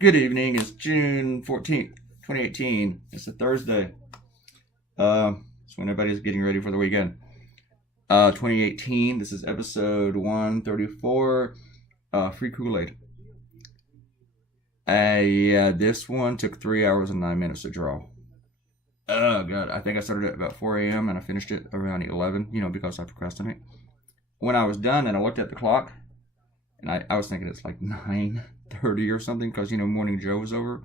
Good evening. It's June 14th, 2018. It's a Thursday. It's when everybody's getting ready for the weekend. 2018. This is episode 134. Free Kool-Aid. Yeah, this one took 3 hours and 9 minutes to draw. Oh, God. I think I started at about 4 a.m. and I finished it around 11, because I procrastinate. When I was done and I looked at the clock, and I was thinking it's like 9:30 or something because, Morning Joe was over.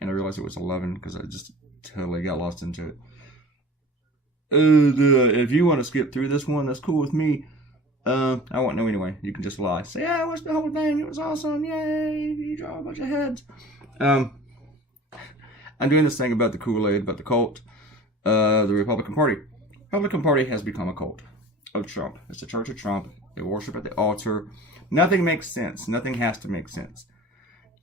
And I realized it was 11 because I just totally got lost into it. If you want to skip through this one, that's cool with me. I won't know anyway. You can just lie. Say, yeah, I watched the whole thing. It was awesome. Yay. You draw a bunch of heads. I'm doing this thing about the Kool-Aid, about the cult, the Republican Party. The Republican Party has become a cult of Trump. It's the Church of Trump. They worship at the altar. Nothing makes sense. Nothing has to make sense.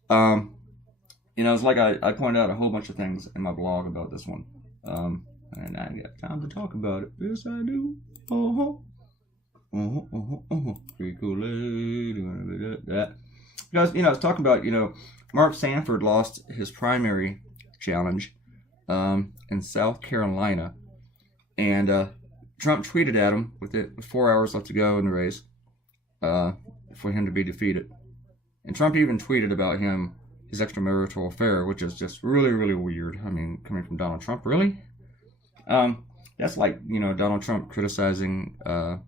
It's like I pointed out a whole bunch of things in my blog about this one. And I got time to talk about it. Yes, I do. Free Kool-Aid. Because, I was talking about, Mark Sanford lost his primary challenge in South Carolina. And Trump tweeted at him with 4 hours left to go in the race for him to be defeated. And Trump even tweeted about his extramarital affair, which is just really, really weird. I mean, coming from Donald Trump, really? That's like, Donald Trump criticizing the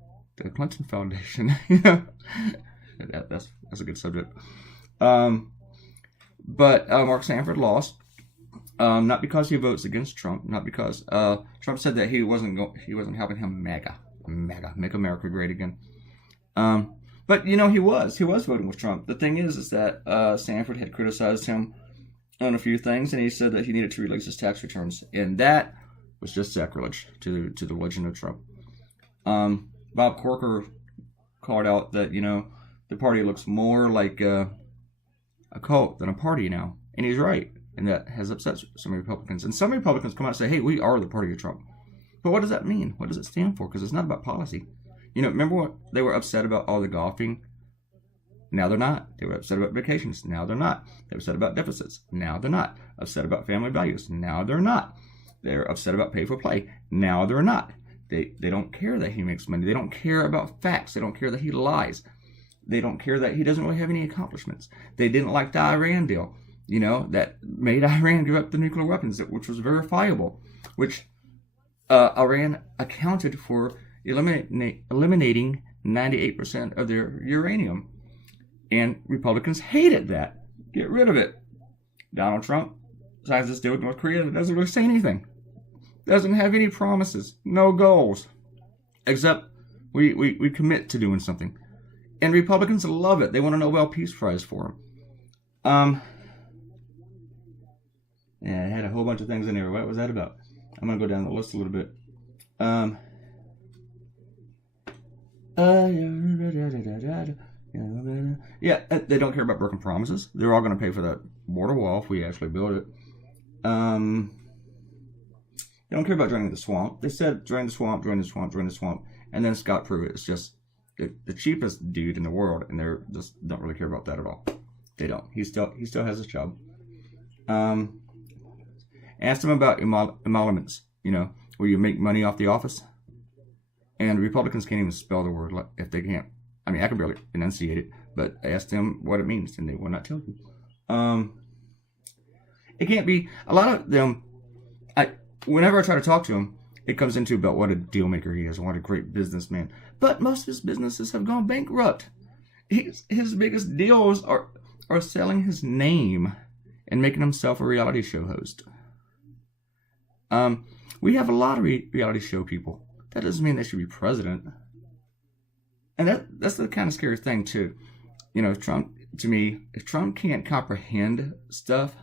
Clinton Foundation. That's a good subject. But Mark Sanford lost. Not because he votes against Trump, not because Trump said that he wasn't helping him MAGA, make America great again. But he was voting with Trump. The thing is that Sanford had criticized him on a few things, and he said that he needed to release his tax returns, and that was just sacrilege to the religion of Trump. Bob Corker called out that the party looks more like a cult than a party now, and he's right. And that has upset some Republicans. And some Republicans come out and say, hey, we are the party of Trump. But what does that mean? What does it stand for? Because it's not about policy. Remember what they were upset about all the golfing? Now they're not. They were upset about vacations. Now they're not. They were upset about deficits. Now they're not. Upset about family values. Now they're not. They're upset about pay for play. Now they're not. They don't care that he makes money. They don't care about facts. They don't care that he lies. They don't care that he doesn't really have any accomplishments. They didn't like the Iran deal. That made Iran give up the nuclear weapons, which was verifiable, which Iran accounted for eliminating 98% of their uranium. And Republicans hated that. Get rid of it. Donald Trump signs this deal with North Korea that doesn't really say anything. Doesn't have any promises. No goals. Except we commit to doing something. And Republicans love it. They want a Nobel Peace Prize for him. Yeah, I had a whole bunch of things in there. What was that about? I'm going to go down the list a little bit. Yeah, they don't care about broken promises. They're all going to pay for that border wall if we actually build it. They don't care about draining the swamp. They said drain the swamp, drain the swamp, drain the swamp. And then Scott Pruitt is just the cheapest dude in the world, and they just don't really care about that at all. They don't. He still has his job. Asked him about emoluments, where you make money off the office. And Republicans can't even spell the word if they can't. I mean, I can barely enunciate it, but I asked them what it means, and they will not tell you. It can't be. A lot of them, whenever I try to talk to him, it comes into about what a deal maker he is and what a great businessman. But most of his businesses have gone bankrupt. His biggest deals are selling his name and making himself a reality show host. We have a lot of reality show people. That doesn't mean they should be president. And that's the kind of scary thing, too. Trump, to me, if Trump can't comprehend stuff,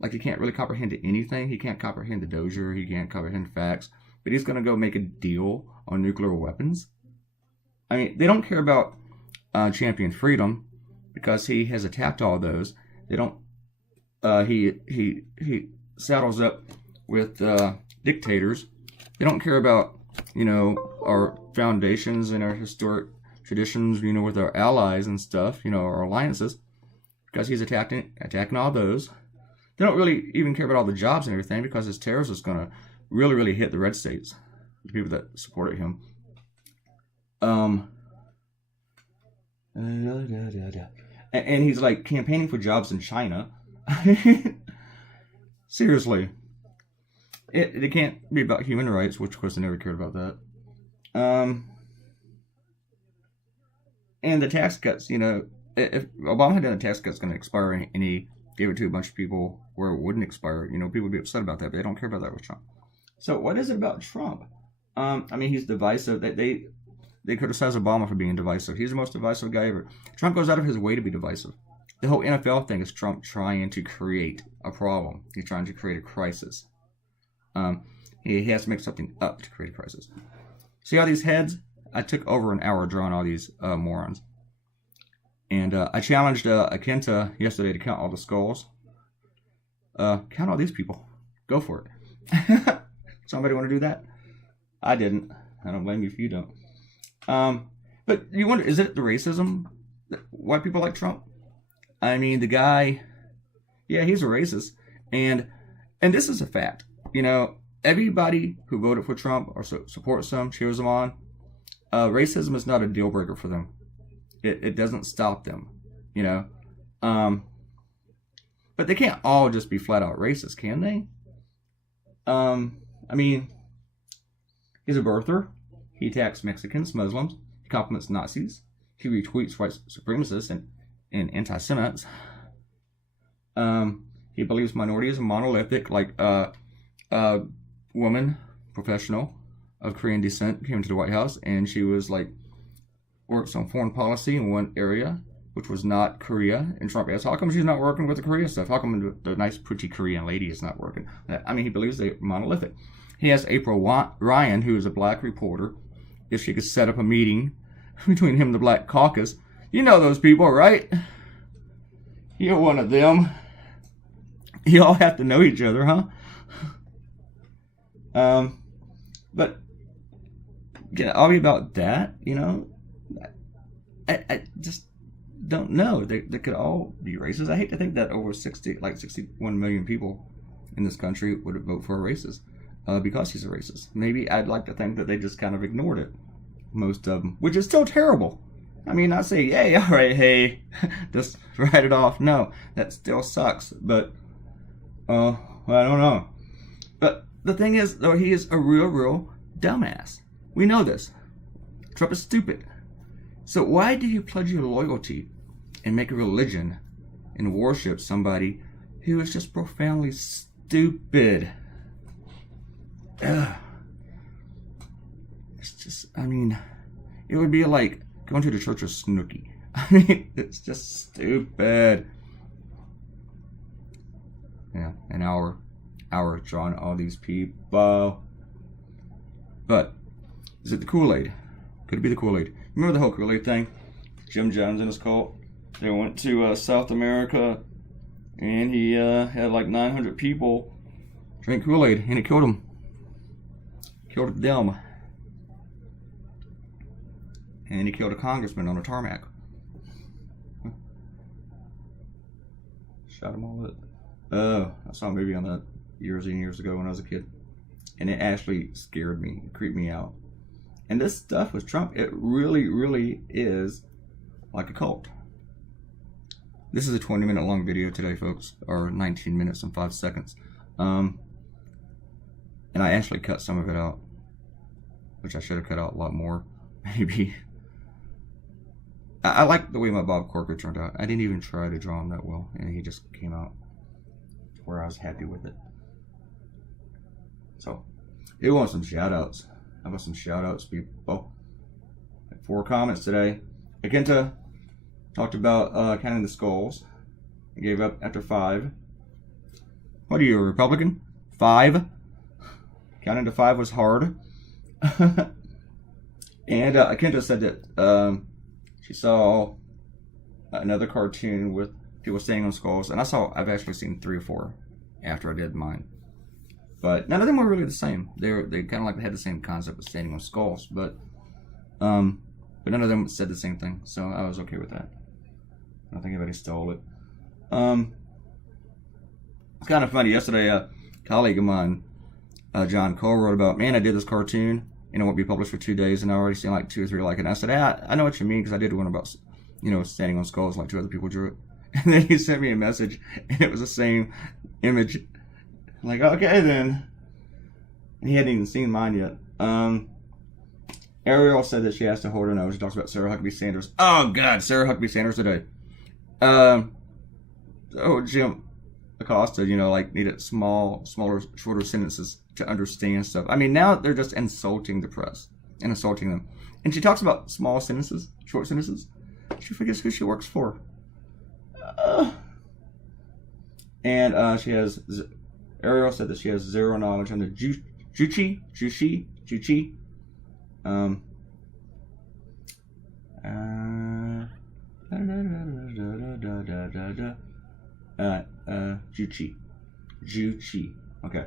like he can't really comprehend anything, he can't comprehend the Dozier, he can't comprehend facts, but he's going to go make a deal on nuclear weapons. I mean, they don't care about champion freedom because he has attacked all those. They don't. He saddles up with dictators. They don't care about our foundations and our historic traditions, with our allies and stuff, our alliances. because he's attacking all those. They don't really even care about all the jobs and everything, because his terrorist is going to really, really hit the red states, the people that supported him. And he's like campaigning for jobs in China. Seriously. It can't be about human rights, which of course I never cared about that. And the tax cuts, you know, if Obama had done a tax cut, it's going to expire, and he gave it to a bunch of people where it wouldn't expire, you know, people would be upset about that, but they don't care about that with Trump. So what is it about Trump? I mean, he's divisive. They criticize Obama for being divisive. He's the most divisive guy ever. Trump goes out of his way to be divisive. The whole NFL thing is Trump trying to create a problem. He's trying to create a crisis. He has to make something up to create a crisis. See all these heads? I took over an hour drawing all these morons. And I challenged Akenta yesterday to count all the skulls. Count all these people. Go for it. Somebody want to do that? I didn't. I don't blame you if you don't. But you wonder, is it the racism? Why people like Trump? I mean, the guy, yeah, he's a racist. And this is a fact. You know, everybody who voted for Trump or supports him, cheers him on, racism is not a deal breaker for them. It doesn't stop them, you know. But they can't all just be flat out racist, can they? I mean, he's a birther. He attacks Mexicans, Muslims. He compliments Nazis. He retweets white supremacists and anti-Semites. He believes minorities are monolithic, like a woman, professional of Korean descent, came to the White House, and she was like, works on foreign policy in one area, which was not Korea. And Trump asked, how come she's not working with the Korea stuff? How come the nice, pretty Korean lady is not working? I mean, he believes they're monolithic. He asked April Ryan, who is a black reporter, if she could set up a meeting between him and the Black Caucus. You know those people, right? You're one of them. You all have to know each other, huh? But yeah, all about that, you know, I just don't know. They could all be racist. I hate to think that over 61 million people in this country would vote for a racist because he's a racist. Maybe I'd like to think that they just kind of ignored it, most of them, which is still terrible. I mean, I say, yay, all right, hey, just write it off. No, that still sucks. But, well, I don't know. But the thing is, though, he is a real dumbass. We know this. Trump is stupid. So why do you pledge your loyalty and make a religion and worship somebody who is just profoundly stupid? Ugh. It's just, I mean, it would be like going to the Church of Snooki. I mean, it's just stupid. Yeah, an hour drawing all these people. But is it the Kool-Aid? Could it be the Kool-Aid? Remember the whole Kool-Aid thing? Jim Jones and his cult. They went to South America, and he had like 900 people drink Kool-Aid, and it killed them. Killed them. And he killed a congressman on a tarmac. Shot them all up. Oh, I saw a movie on that years and years ago when I was a kid. And it actually scared me. It creeped me out. And this stuff with Trump, it really is like a cult. This is a 20-minute long video today, folks. Or 19 minutes and 5 seconds. And I actually cut some of it out. Which I should have cut out a lot more. Maybe. I like the way my Bob Corker turned out. I didn't even try to draw him that well. And he just came out where I was happy with it. So, who wants some shout-outs? How about some shout-outs, people? 4 comments today. Akenta talked about counting the skulls. He gave up after 5. What are you, a Republican? 5? Counting to 5 was hard. And Akenta said that she saw another cartoon with people standing on skulls. And I've actually seen 3 or 4 after I did mine. But none of them were really the same. They kind of like had the same concept of standing on skulls, but none of them said the same thing. So I was okay with that. I don't think anybody stole it. It's kind of funny. Yesterday, a colleague of mine, John Cole, wrote about, man, I did this cartoon and it won't be published for 2 days, and I already seen like 2 or 3 like it. And I said, I know what you mean, because I did one about, standing on skulls like 2 other people drew it. And then he sent me a message, and it was the same image. I'm like, okay then. And he hadn't even seen mine yet. Ariel said that she has to hold her nose. She talks about Sarah Huckabee Sanders. Oh God, Sarah Huckabee Sanders today. Jim Acosta, needed smaller, shorter sentences to understand stuff. I mean, now they're just insulting the press and insulting them. And she talks about small sentences, short sentences. She forgets who she works for. And Ariel said that she has zero knowledge on the Juchi. Juchi. Okay.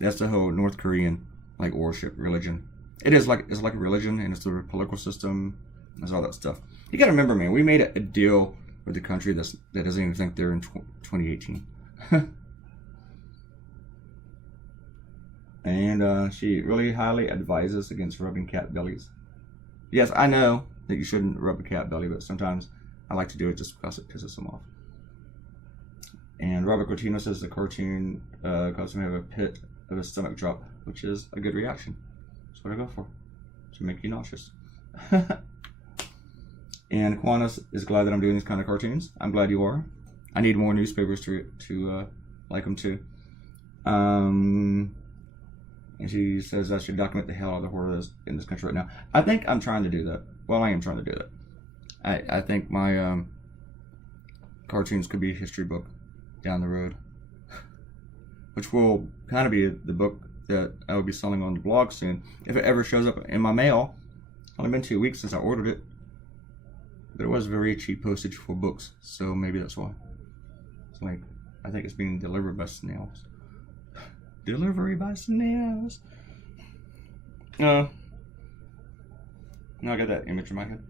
That's the whole North Korean worship religion. It's like a religion, and it's the political system. There's all that stuff. You gotta remember, man, we made a deal with the country that doesn't even think they're in 2018. And she really highly advises against rubbing cat bellies. Yes, I know that you shouldn't rub a cat belly, but sometimes I like to do it just because it pisses them off. And Robert Cortino says the cartoon caused him to have a pit of his stomach drop, which is a good reaction. That's what I go for, to make you nauseous. And Quantas is glad that I'm doing these kind of cartoons. I'm glad you are. I need more newspapers to like them too. And she says I should document the hell out of the horror that's in this country right now. I think I'm trying to do that. Well, I am trying to do that. I think my cartoons could be a history book down the road, which will kind of be the book that I will be selling on the blog soon, if it ever shows up in my mail. It's only been 2 weeks since I ordered it, but it was very cheap postage for books, so maybe that's why. It's I think it's being delivered by snails. Delivery by snails. Now I got that image in my head.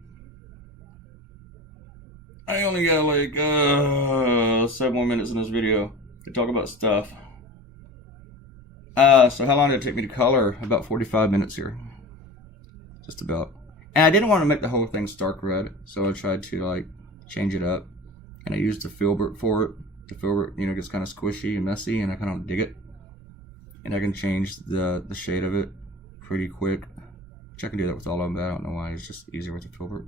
I only got 7 more minutes in this video to talk about stuff. So how long did it take me to color? About 45 minutes here. Just about. And I didn't want to make the whole thing stark red, so I tried to change it up. And I used the filbert for it. The filbert, gets kind of squishy and messy, and I kind of dig it. And I can change the shade of it pretty quick. Which I can do that with all of them, but I don't know why. It's just easier with the filbert.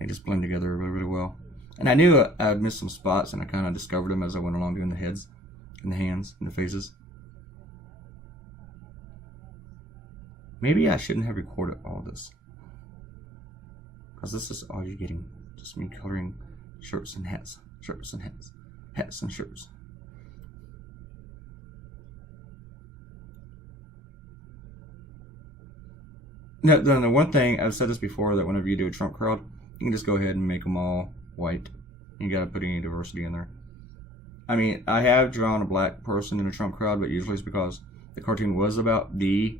They just blend together really, really well. And I knew I'd missed some spots, and I kind of discovered them as I went along doing the heads and the hands and the faces. Maybe I shouldn't have recorded all this, because this is all you're getting. Just me coloring shirts and hats. Shirts and hats. Hats and shirts. Now, the one thing, I've said this before, that whenever you do a Trump crowd, you can just go ahead and make them all white. You gotta put any diversity in there. I mean, I have drawn a black person in a Trump crowd, but usually it's because the cartoon was about the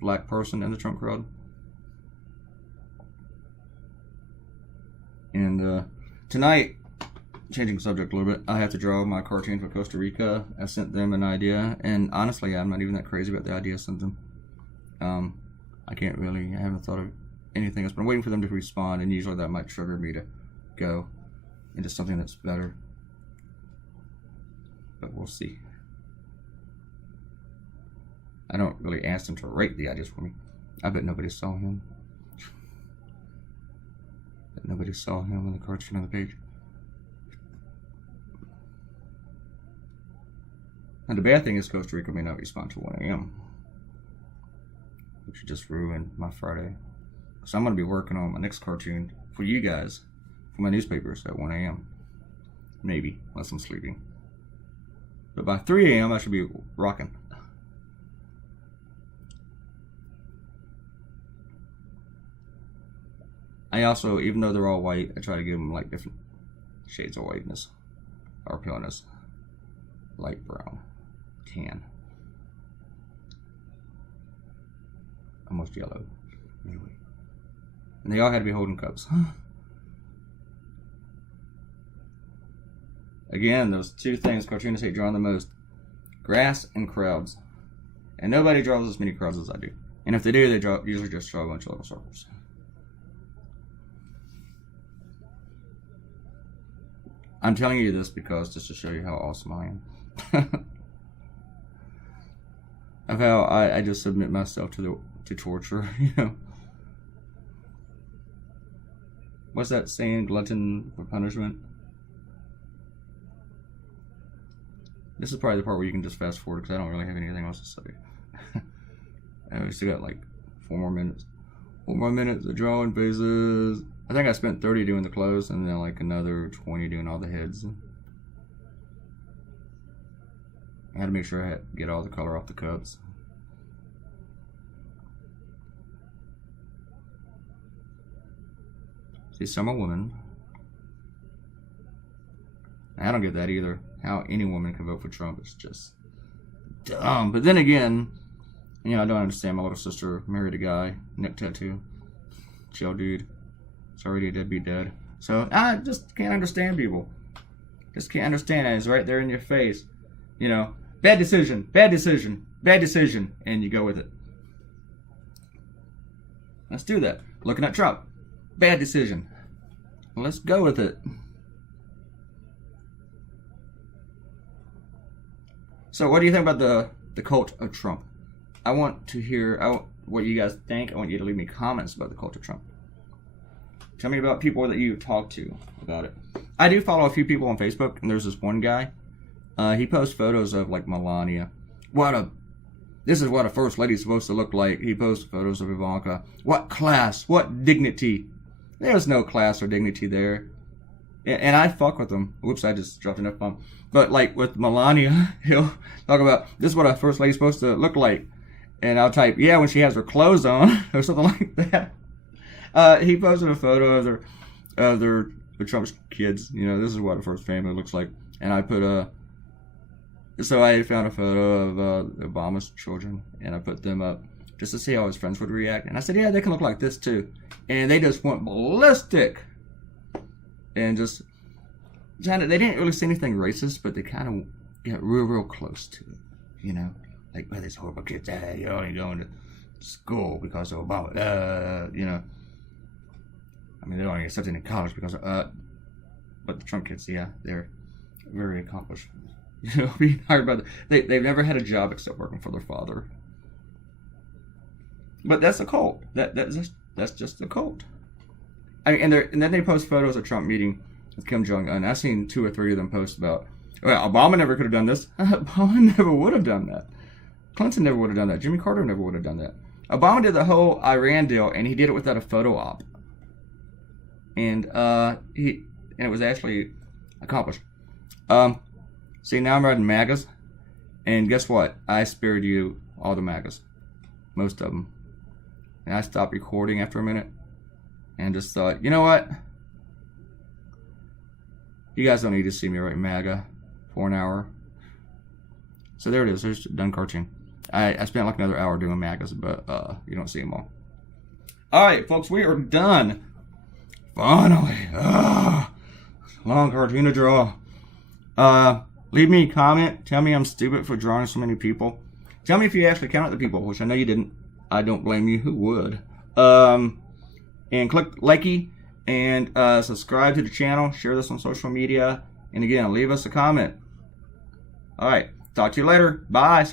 black person in the Trump crowd. And tonight, changing subject a little bit, I have to draw my cartoon for Costa Rica. I sent them an idea, and honestly, I'm not even that crazy about the idea I sent them. I haven't thought of anything else, but I'm waiting for them to respond, and usually that might trigger me to go into something that's better. But we'll see. I don't really ask them to rate the ideas for me. I bet nobody saw him. Nobody saw him in the cartoon on the page. And the bad thing is Costa Rica may not respond till 1 a.m. which just ruined my Friday. So I'm going to be working on my next cartoon for you guys, for my newspapers at 1 a.m. Maybe, unless I'm sleeping. But by 3 a.m. I should be rocking. I also, even though they're all white, I try to give them different shades of whiteness or paleness. Light brown, tan, almost yellow. Anyway, and they all had to be holding cups. Again, those two things cartoonists hate drawing the most. Grass and crowds. And nobody draws as many crowds as I do. And if they do, they usually just draw a bunch of little circles. I'm telling you this because just to show you how awesome I am. Of how I just submit myself to torture, you know. What's that saying? Glutton for punishment? This is probably the part where you can just fast forward because I don't really have anything else to say. And we still got like 4 more minutes. 4 more minutes of drawing faces. I think I spent 30 doing the clothes and then like another 20 doing all the heads. I had to make sure I had to get all the color off the cups. See, some are women. I don't get that either. How any woman can vote for Trump is just dumb. But then again, you know, I don't understand. My little sister married a guy, neck tattoo, chill dude. It's already a deadbeat dad. So I just can't understand people. Just can't understand it. It's right there in your face. You know, bad decision, bad decision, bad decision, and you go with it. Let's do that. Looking at Trump, bad decision. Let's go with it. So what do you think about the cult of Trump? I want to hear what you guys think. I want you to leave me comments about the cult of Trump. Tell me about people that you've talked to about it. I do follow a few people on Facebook, and there's this one guy. He posts photos of like Melania. This is what a first lady's supposed to look like. He posts photos of Ivanka. What class? What dignity? There's no class or dignity there. And I fuck with him. Whoops, I just dropped an F-bomb. But like with Melania, he'll talk about, this is what a first lady's supposed to look like. And I'll type, yeah, when she has her clothes on, or something like that. He posted a photo of Trump's kids. You know, this is what a first family looks like. And I put so I found a photo of Obama's children, and I put them up just to see how his friends would react. And I said, yeah, they can look like this too. And they just went ballistic. And just, they didn't really say anything racist, but they kind of got real close to it. You know, like, well, these horrible kids, you're only going to school because of Obama, you know. I mean, they're only accepted in college because of, but the Trump kids, yeah, they're very accomplished. You know, being hired by they've never had a job except working for their father. But that's a cult. That's just a cult. And then they post photos of Trump meeting with Kim Jong-un. I've seen 2 or 3 of them post about, well, Obama never could have done this. Obama never would have done that. Clinton never would have done that. Jimmy Carter never would have done that. Obama did the whole Iran deal, and he did it without a photo op. And it was actually accomplished. See, now I'm writing MAGAs, and guess what? I spared you all the MAGAs, most of them. And I stopped recording after a minute, and just thought, you know what? You guys don't need to see me write MAGA for an hour. So there it is. There's done cartoon. I spent like another hour doing MAGAs, but you don't see them all. All right, folks, we are done. Finally. Long cartoon to draw. Leave me a comment. Tell me I'm stupid for drawing so many people. Tell me if you actually counted the people, which I know you didn't. I don't blame you. Who would? And click likey and subscribe to the channel. Share this on social media. And again, leave us a comment. All right. Talk to you later. Bye. See you.